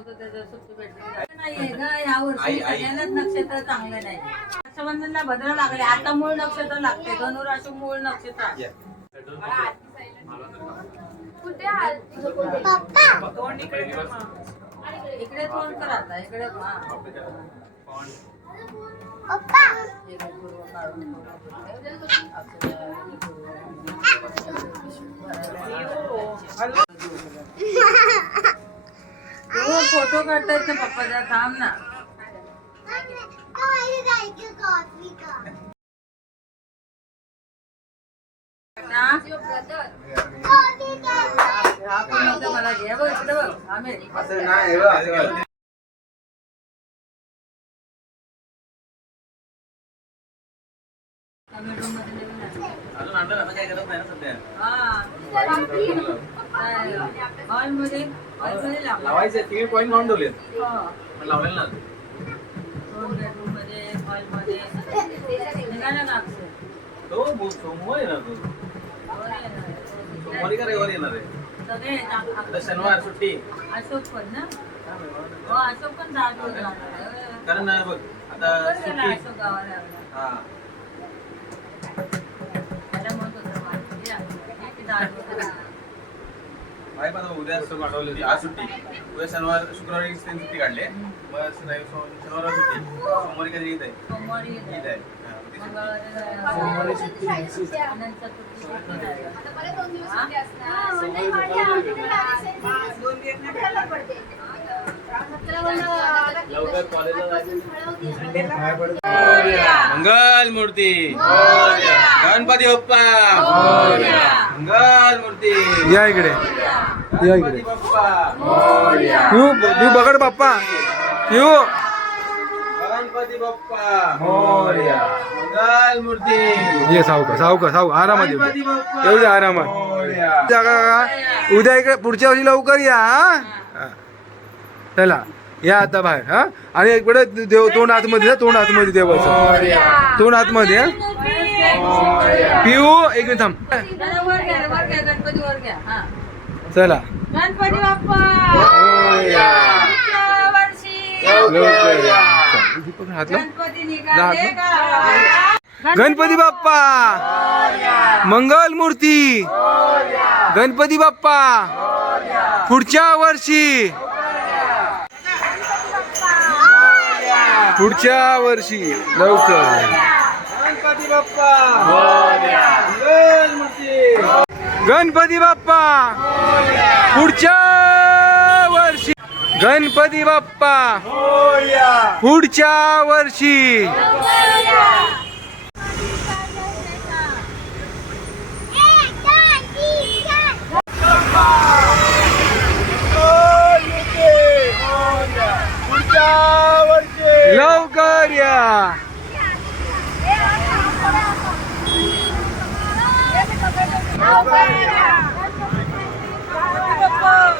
बायकोचं त्याचं सुट्टी भेटली. नाहीये ग यावर्षी सगळ्यांनाच नक्षत्र चांगलं नाही. रक्षाबंधनला भद्र लागले. आता मूळ नक्षत्र लागते. धनुराशी मूळ नक्षत्र. आहे. इकडे तोंड कर आता इकडे हा. इकडे पूर्व काढून हो, फोटो काढतायत ना पप्पाचा थांब ना ना? हा पण नव्हतं मला घे बघ इकडे बघ आमिर हा. लावला. लावायचे तीन पॉईंट मांडून ठेवले हो. लावलेलं ना दोन bedroom मध्ये hall मध्ये निघाला का अक्षय? तो बो- सोमवार येणार तो वर येणार आहे. सोमवारी का रविवारी येणार आहे सगळे येतात. आता शनिवार सुट्टी अशोक पण ना हो अशोक पण दहा दिवस लागणार आहे. कारण अं, बघ आता बरं झालं सुट्टी अशोक गावाला लागला. हा दिवस. माहिती पण उद्या असं पाठवली होती. आज सुट्टी. उद्या शनिवार शुक्रवारी त्यांनी सुट्टी काढली. मग रवि- शनिवार सुट्टी. सोमवारी कधी येत आहे? सोमवारी येत. आहे. ती सुट्टी. मंगळवारी जायचं. मंगल मूर्ती. गणपती बाप्पा. मंगल मूर्ती. या इकडे. या इकडे. गणपती बाप्पा. येऊ येऊ बघड बाप्पा. येऊ गणपती बाप्पा. मंगल मूर्ती. ये सावका सावका सावका आरामात येऊ गणपती दे. बाप्पा. येऊ दे आरामात. मोरया. उद्या इकडे पुढच्या वर्षी लवकर या. चला या आता बाहेर हा? आणि इकडे देव तोंड आतमध्ये जा, तोंड आतमध्ये देवाचं. तोंड आतमध्ये पिऊ एक मिनिट थांब. चला. गणपती बाप्पा. मंगल मूर्ती. गणपती बाप्पा. पुढच्या वर्षी. पुढच्या वर्षी लवकर. गणपती बाप्पा. पुढच्या वर्षी. गणपती बाप्पा. पुढच्या वर्षी. लवकर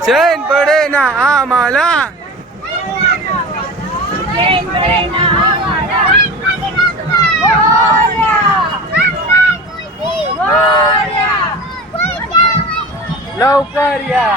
चैन पडे ना आम्हाला लवकर या।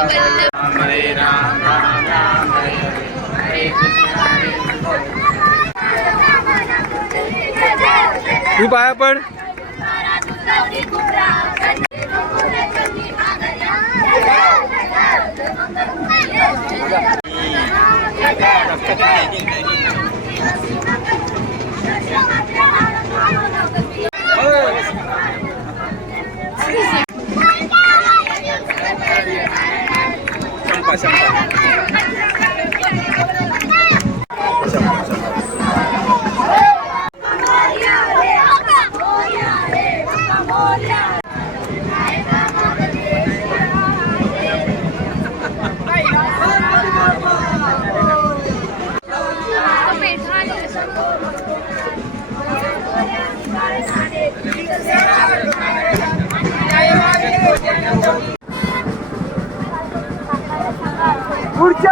गोपिका वल्लभ तू पाया पड Burçak!